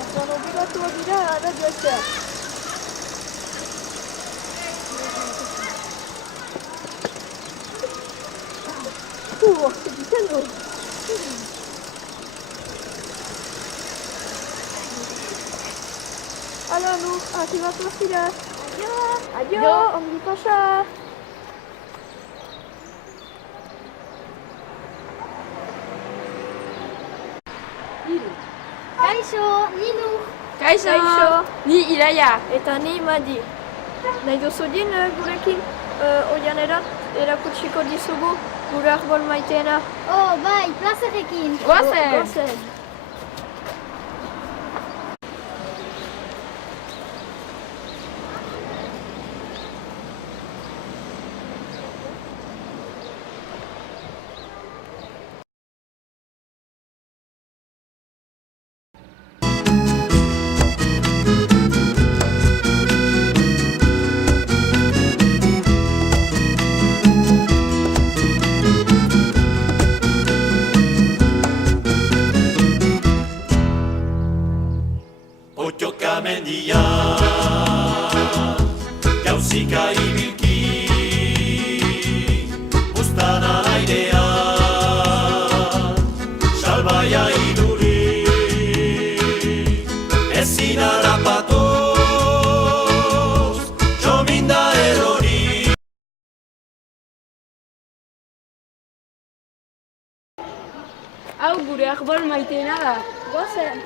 Baina obligatuak dira ara joatzea. Egiten du. Hala, nu, arribatu azira. Aio, ongi pasa. Kaixo, ni nu. Kaixo, ni Iraia. Eta ni Madi. Nahi duzu din gurekin oianerat erakutsiko dizugu gure arbol maiteena. Oh, bai, plazerekin. Goazen! Goazen. Otioka mendia, jauzika ibilki, buztana airea, salbaia iduri, ezin harrapatoz, txominda erori. Hau gure arbol maiteena da. Goazen.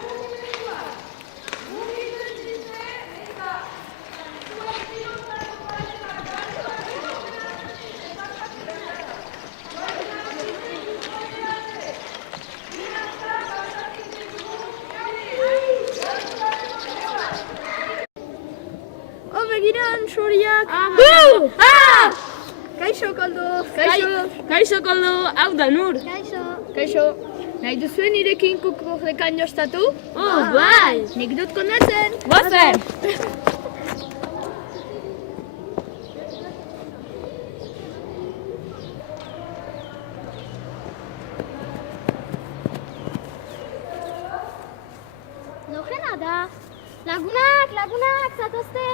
Begiran, soriak! Kaixo, Koldo! Kaixo, Koldo, hau da Nur. Kaixo. Kaixo! Nahi duzuen nirekin kukurrekan jostatu? Oh, bai! Nik dut kondatzen! Goazen! Norena da. Lagunak, zatozte.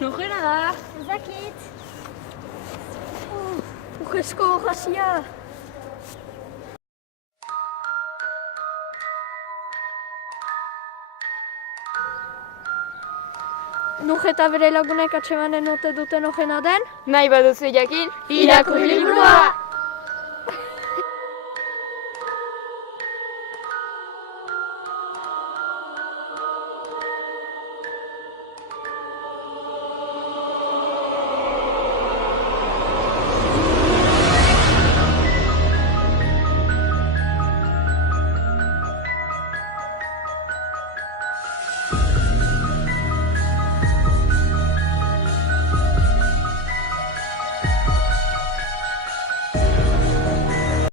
Nojena da. Ezakit. Urrezko jazia! Nuj eta bere lagunek atsemanen ote duten ojena den? Nahi baduzu jakin? Irakurri liburua!